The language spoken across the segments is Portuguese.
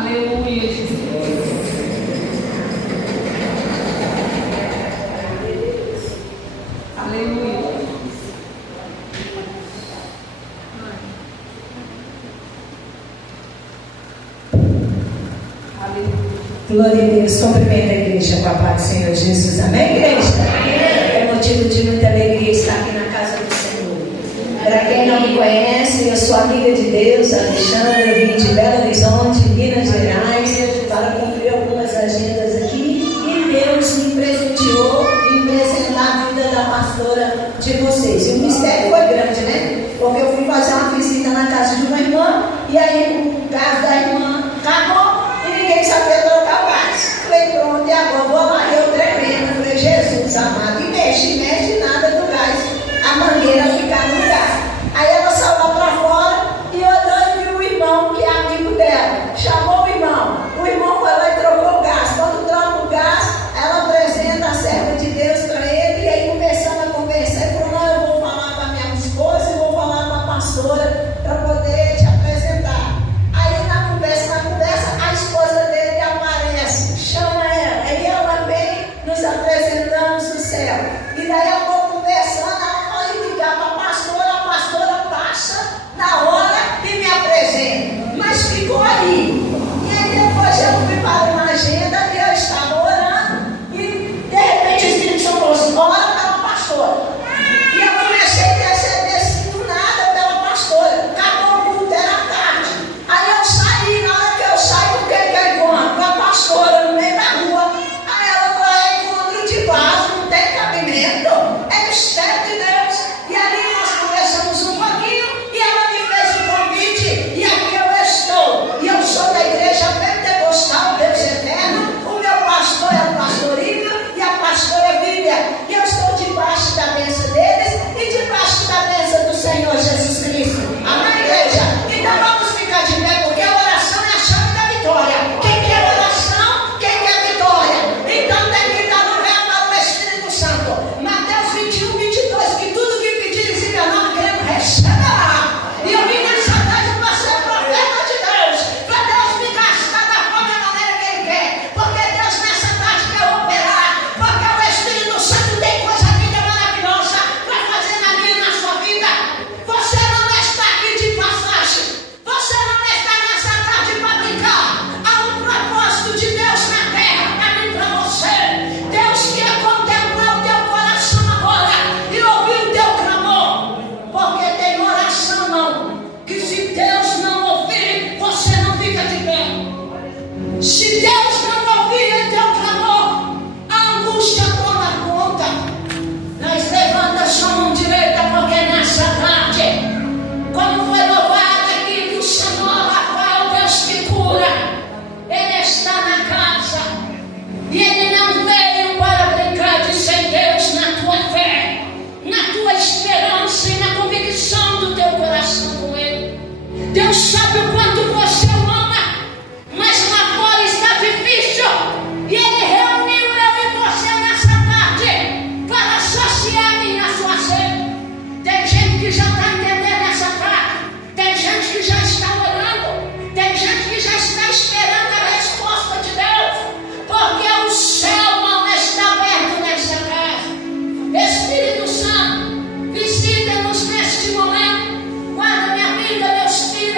Aleluia, Jesus. Aleluia. Glória a Deus. Cumprimento a igreja com a paz do Senhor Jesus. Amém, igreja? É motivo de muita alegria estar aqui na casa do Senhor. Para quem não me conhece, eu sou amiga de Deus, Alexandra. Eu vim de Belo Horizonte, Minas Gerais, para cumprir algumas agendas aqui. E Deus me presenteou em apresentar a vida da pastora de vocês. E o mistério foi grande, né? Porque eu fui fazer uma visita na casa de uma irmã, e aí o caso da irmã acabou. Ninguém sabia trocar mais. Falei, pronto, e agora vou lá. Eu tremendo. Falei, Jesus amado, e mexe nada do gás. A mangueira ficar no gás. Aí ela saiu lá para fora e olhou e viu o irmão, que é amigo dela. Chamou o irmão. O irmão foi lá e trocou o gás. Quando troca o gás, ela apresenta a serva de Deus para ele. E aí começando a conversar, ele falou, não, eu vou falar com a minha esposa e vou falar com a pastora para poder te apresentar. Aí na conversa, a esposa dele aparece, chama ela, aí ela vem, nos apresentamos no céu. E daí eu vou conversando, ela vai ligar para a pastora passa na hora e me apresenta. Mas ficou ali. E aí depois eu preparei uma agenda e eu estava orando. E de repente o Espírito Santo falou assim, ora pela pastora. E eu comecei a interceder assim do nada pela pastora. Acabou o culto, era tarde. Aí eu saí, na hora que eu saí, o que eu encontro? Com a pastora no meio da rua. Aí ela falou, é encontro de vaso, não tem cabimento. É mistério de Deus. E ali nós conversamos um pouquinho e ela me fez um convite. E aqui eu estou. E eu sou da igreja pentecostal, Deus eterno. O meu pastor é o pastor Igor e a pastora Bíblia. E eu estou debaixo da bênção deles e debaixo da bênção do Senhor Jesus Cristo. Amém, igreja? Então vamos ficar de pé, porque a oração é a chave da vitória. Quem quer oração, quem quer vitória? Então tem que dar lugar para o Espírito Santo. Mateus 21, 22, que tudo que pedires em meu nome, querendo, receberá. E eu vim nessa tarde para ser profeta de Deus, para Deus me gastar da forma e maneira que Ele quer. Porque Deus nessa tarde quer operar, porque o Espírito Santo tem coisa linda, maravilhosa para fazer na minha e na sua vida. Você não está aqui de passagem. Você não está nessa tarde para brincar. Há um propósito de Deus na terra para mim e para você. Deus quer contemplar o teu coração agora e ouvir o teu clamor. Porque tem oração, não, que se Deus não ouvir, você não fica de pé. Se Deus não ouvir o teu clamor, a angústia toma conta. Nós levanta sua mão direita, porque nessa tarde, como foi louvado aqui que o Senhor Rafael, Deus que cura, Ele está na casa. E Ele não veio para brincar de ser Deus na tua fé, na tua esperança e na convicção do teu coração com Ele. Deus sabe o quanto você o ama, mas lá fora está difícil. E Ele reuniu eu e você nessa tarde para saciar a minha sua sede. Tem gente que já está entendendo essa tarde. Tem gente que já está orando. Tem gente que já está esperando a resposta de Deus. Porque o céu não está aberto nessa casa. Espírito Santo, visita-nos neste momento. Guarda minha vida, meus filhos,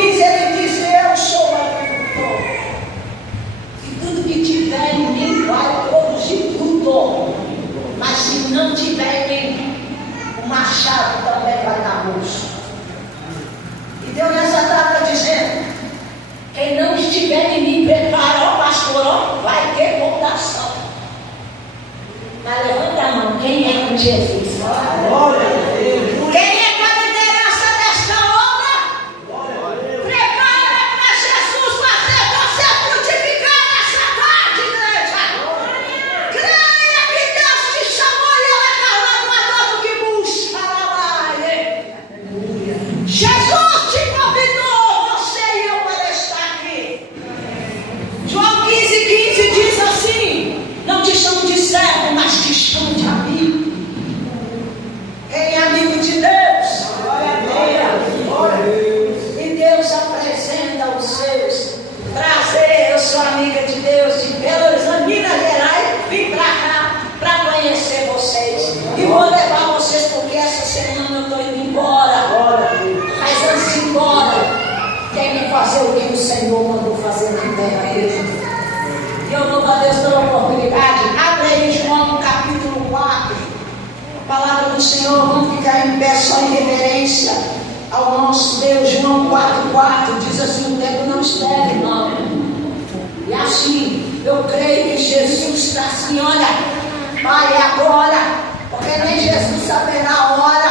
15 ele diz: eu sou o agricultor. E tudo que tiver em mim vai produzir tudo. Mas se não tiver em mim, o machado também vai dar bolso. E Deus nessa data dizendo: quem não estiver em mim, prepara, ó pastor, ó, vai ter contação. Mas levanta a mão, quem é com Jesus? Glória a Deus. Quem é com a liderança desta obra? Prepara para Jesus fazer você frutificar nessa tarde, igreja. Creia que Deus te chamou e ela é calada do que busca. Jesus te convidou, você e eu, para estar aqui. João 15:15 diz assim: não te chamo de servo, mas te chamo de amigo. Quem é amigo de Deus? Glória a Deus. E Deus apresenta os seus. Prazer, eu sou amiga de Deus de Belo Horizonte, Minas Gerais. Vim para cá para conhecer vocês. E vou levar vocês, porque essa semana eu estou indo embora. Mas antes de ir embora, tem que fazer o que o Senhor mandou fazer na terra dele. E eu louvo a Deus pela oportunidade. Abre aí João capítulo 4. A palavra do Senhor, vamos ficar em pé só em reverência ao nosso Deus. João 4:4 diz assim: o tempo não espere, não. E assim, eu creio que Jesus está assim: olha, Pai, é agora, porque nem Jesus saberá a hora.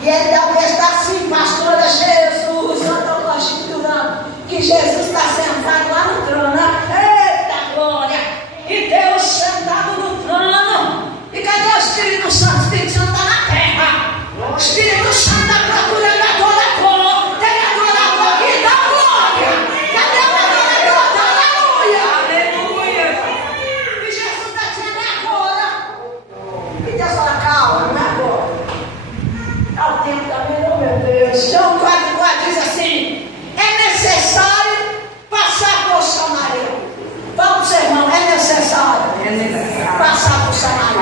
E ele talvez está assim: pastora Jesus, eu estou conjecturando que Jesus está sentado lá no trono. Eita glória! E Deus sentado no trono. E cadê o Espírito Santo? O Espírito Santo está na terra. O Espírito Santo está procurando adorador. Tem adorador aqui, dá glória. Cadê o adorador? Aleluia! E Jesus está dizendo: é agora. E Deus fala: calma, não é agora. Ao tempo também, oh meu Deus. João 4:4 diz assim: é necessário passar por Samaria. Vamos, irmão, é necessário passar por Samaria.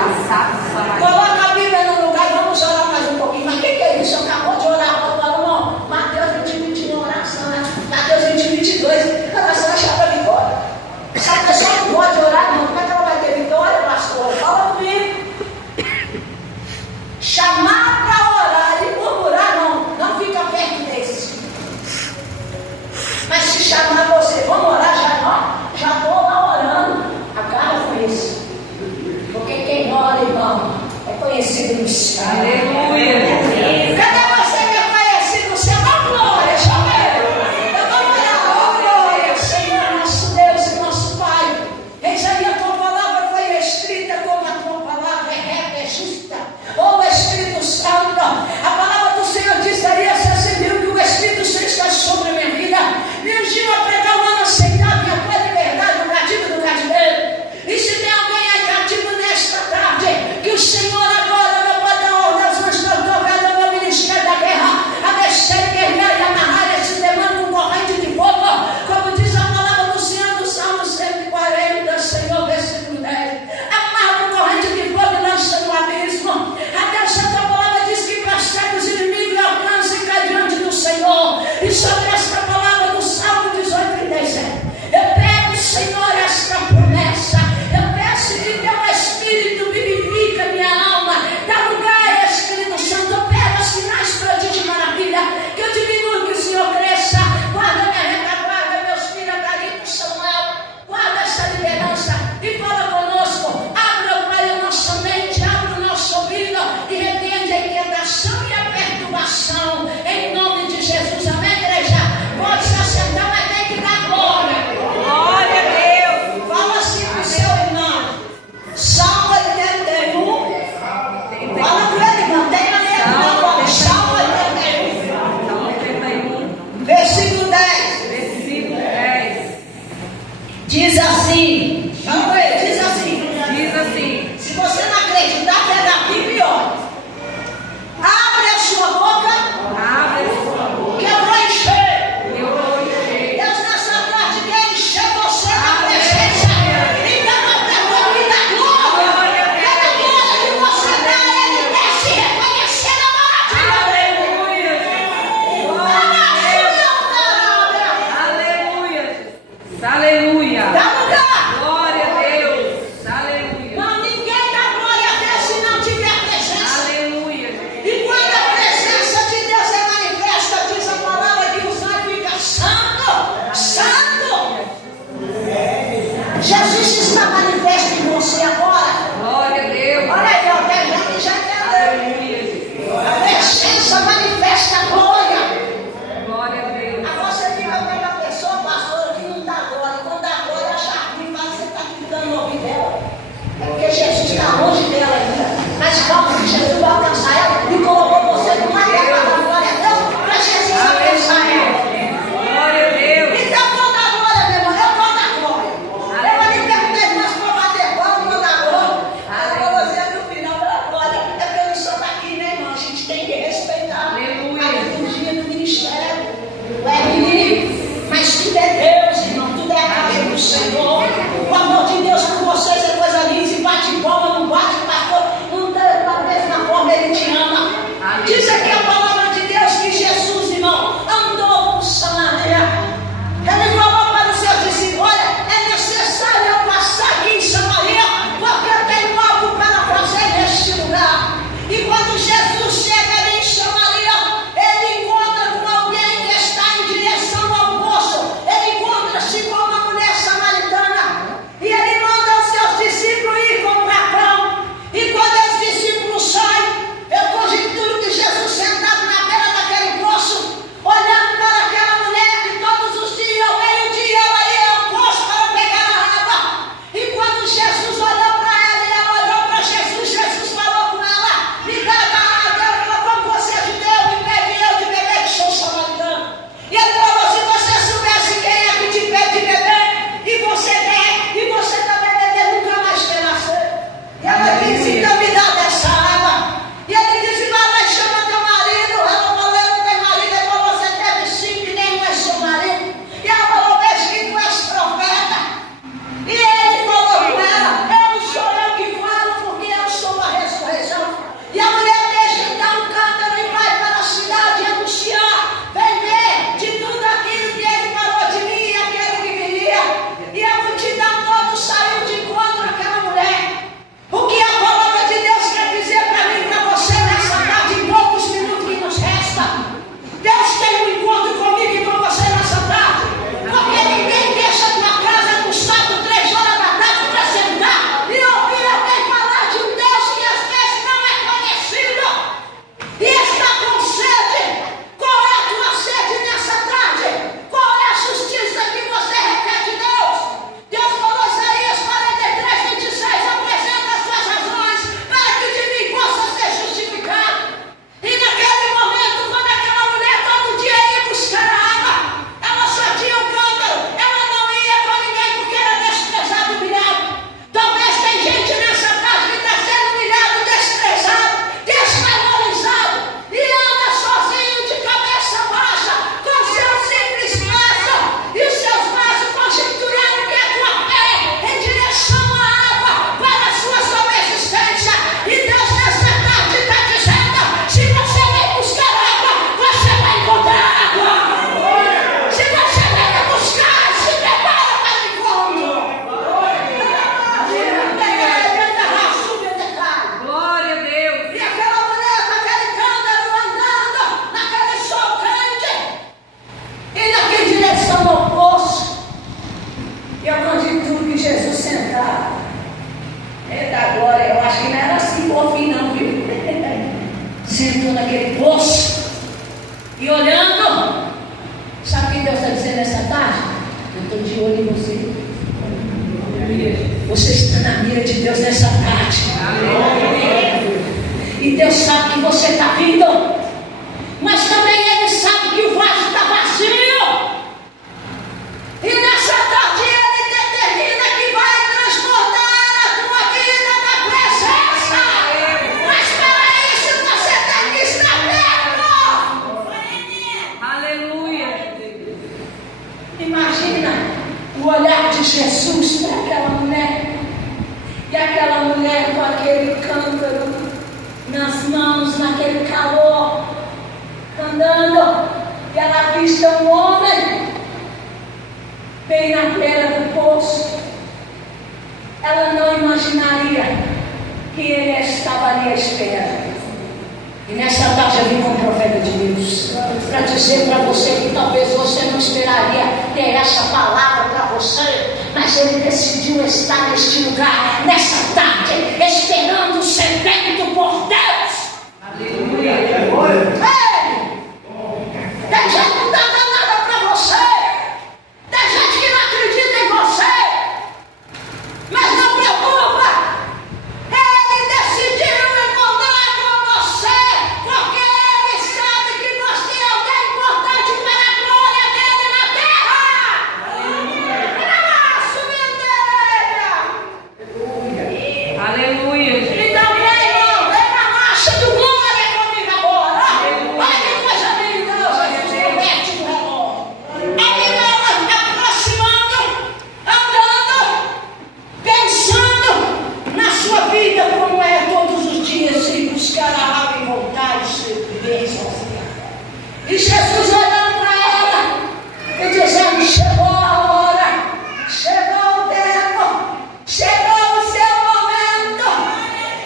Coloca a Bíblia no lugar e vamos orar mais um pouquinho. Mas o que é isso? Acabou de orar. Não, Mateus 20:21, oração, né? Mateus 20:22, oração é chave da vitória. Essa pessoa não pode orar, não. Como é que ela vai ter vitória, pastor? Fala comigo. Chamar para orar e murmurar, não fica perto desse. Mas se chamar você, vamos orar já estou lá orando. Agarra com isso. Porque quem ora, irmão, é conhecido no céu. Aleluia. Cadê você que é conhecido no céu? Dá glória, deixa eu ver. Eu vou orar, oh glória, Senhor, nosso Deus e nosso Pai. Eis aí a tua palavra foi escrita, como a tua palavra é reta, é justa. Oh Espírito Santo, a palavra do Senhor diz aí, acessível, que o Espírito Santo está sobre a minha vida. Me ungiu a pregar o ano aceitável, a tua liberdade, o cativo do cativeiro. E se tem alguém aí cativo nesta tarde, que o Senhor agora, meu Pai da honra, das mãos da tua sentado. Eita glória, eu acho que não era assim fofinho não, viu? Sentou naquele poço e olhando. Sabe o que Deus está dizendo nessa tarde? Eu estou de olho em você. Você está na mira de Deus nessa tarde. E Deus sabe que você está vindo, mas também Ele sabe que o vaso está vazio. E nessa tarde Ele determina que vai transbordar a tua vida na presença. Mas para isso você tem que estar perto. Aleluia. Imagina o olhar de Jesus para aquela mulher. E aquela mulher com aquele cântaro nas mãos, naquele calor, andando, e ela avista um homem bem na beira do poço. Ela não imaginaria que ele estava ali à espera. E nessa tarde eu vim com o profeta de Deus para dizer para você que talvez você não esperaria ter essa palavra para você, mas ele decidiu estar neste lugar, nessa tarde, esperando, sedento por Deus. Aleluia. Tem gente que não está dando nada para você, tem gente que não acredita em você, mas não preocupa. Ele decidiu encontrar com você, porque ele sabe que você é alguém importante para a glória dele na terra. Aleluia. Então vem na marcha do glória comigo agora. Olha que coisa linda. Mete o relógio. Aí ela aproximando, andando, pensando na sua vida como é todos os dias, e buscar a água e voltar e ser bem sozinha. E Jesus olhando para ela e dizendo: chegou a hora, chegou o tempo, chegou o seu momento,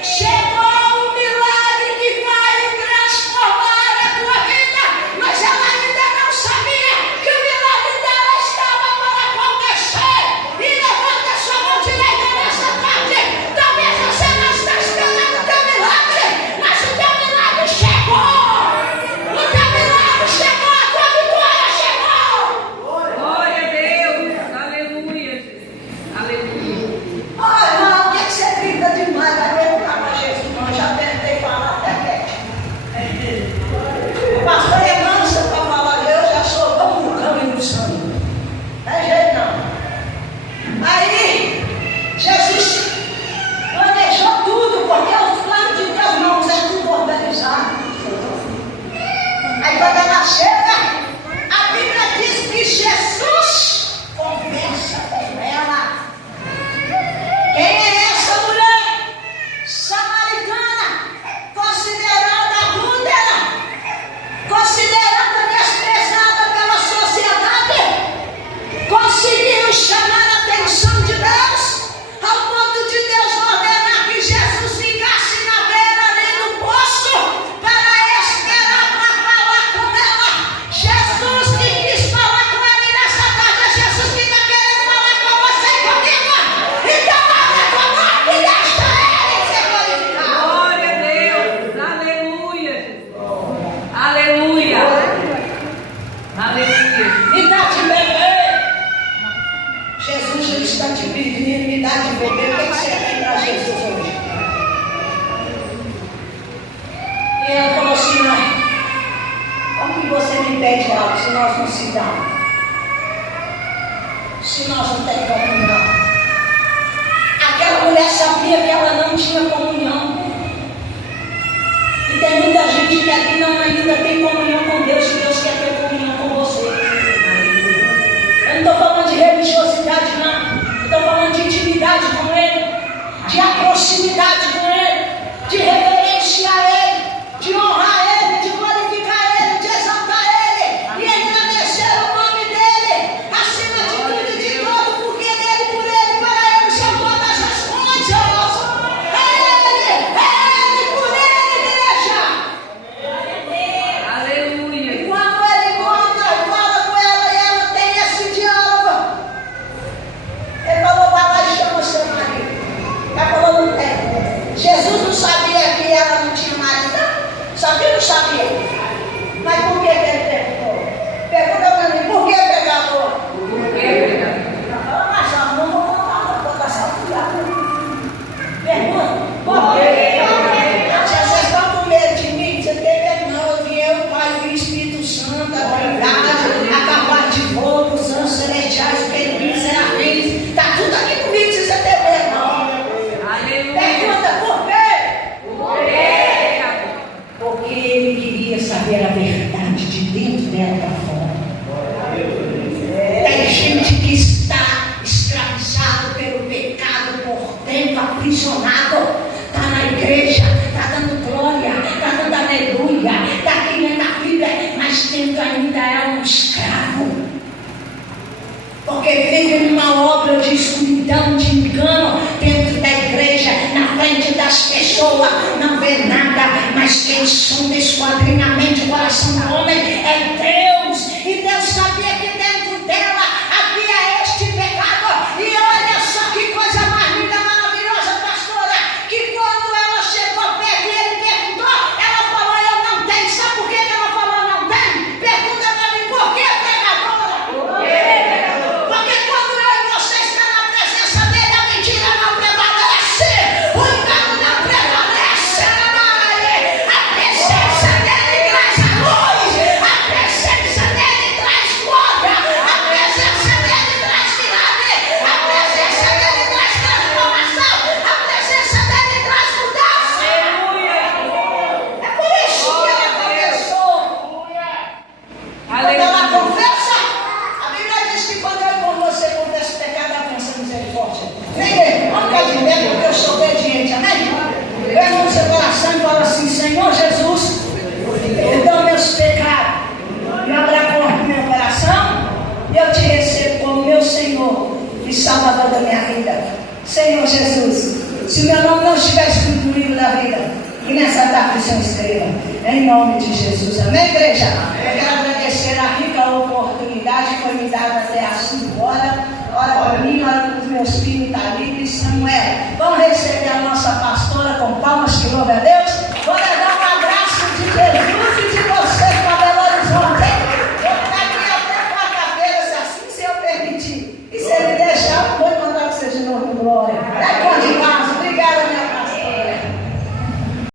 chegou o milagre que vai transformar a tua vida. Mas ela ainda não sabia que o milagre dela estava para acontecer. E levanta a sua mão direita nessa tarde. Talvez você não está esperando o teu milagre, mas o teu milagre chegou. O teu milagre chegou, a tua vitória chegou. Glória a Deus. Aleluia. Aleluia. Ai, irmão, o que você grita demais? Vai perguntar para Jesus, não. Já tentei falar até quieto. O pastor é manso para falar, eu já sou tão vulcão e no sangue. Não é jeito não. Aí, Jesus planejou tudo, porque os planos de Deus não é tudo organizado. Aí quando ela chega, a Bíblia diz que Jesus conversa com ela. Quem é essa mulher samaritana, considerada adúltera, considerada desprezada pela sociedade, conseguiu chamar a atenção de Deus, ao ponto de Deus ordenar que Jesus ficasse na beira ali do poço para esperar para falar com ela. Jesus que quis falar com ela, e nessa tarde é Jesus que está querendo falar com você e comigo. Então abre a tua boca e deixa ele ser glorificado. Glória a Deus. Aleluia. Aleluia. Aleluia. Me dá de beber. Jesus ele está te pedindo, me dá de beber. O que você tem para Jesus hoje? E ela falou assim: "Mãe, como que você me pede algo se nós não se damos? Se nós não temos comunhão?" Aquela mulher sabia que ela não tinha comunhão. E tem muita gente que aqui não ainda tem comunhão com Deus, e Deus quer ter comunhão com você. Eu não estou falando de religiosidade, não. Eu estou falando de intimidade com Ele, de proximidade com Ele, de reverenciar Ele, de honrar Ele, de glorificar Ele, de exaltar Ele, e engrandecer o nome dEle, acima de tudo e de todo, porque dEle, por Ele, para Ele são todas as coisas. Ele, por Ele, igreja. Aleluia. E quando Ele encontra e fala com ela, e ela tem esse diálogo, Ele falou: vai lá e chama seu porque vive numa obra de escuridão, de engano, dentro da igreja, na frente das pessoas, não vê nada, mas quem sonda esquadrinhamente o coração do homem é Deus, e Deus sabia que dentro dela havia este pecado, e olha só que coisa mais linda, maravilhosa, pastora, que quando ela chegou perto e ele perguntou, ela falou, eu não tenho. Sabe por que ela falou não tem? Pergunta para mim, por que, pregadora? Porque quando eu e você está na presença dele, a mentira não prevalece, o engano não prevalece, a presença dele traz a luz, a presença dele traz cura, a presença dele traz milagre, a presença dele traz transformação, a presença dele traz mudança. É por isso que ela confessou. Quando ela confessa, a Bíblia diz que quando eu e com você confessa o pecado, alcança a misericórdia. Ninguém, vamos ficar de medo, porque eu sou obediente, amém? Pega no seu coração e fala assim, Senhor Jesus, perdoa meus pecados, me abra a porta do meu coração, e eu te recebo como meu Senhor e Salvador da minha vida. Senhor Jesus, se o meu nome não estiver escrito no livro da vida, que nessa tarde o Senhor escreva, em nome de Jesus, amém, igreja? Eu quero agradecer a rica oportunidade que foi me dada até às 5 horas, ora para mim, ora para os meus filhos, Thalita e Samuel. Vamos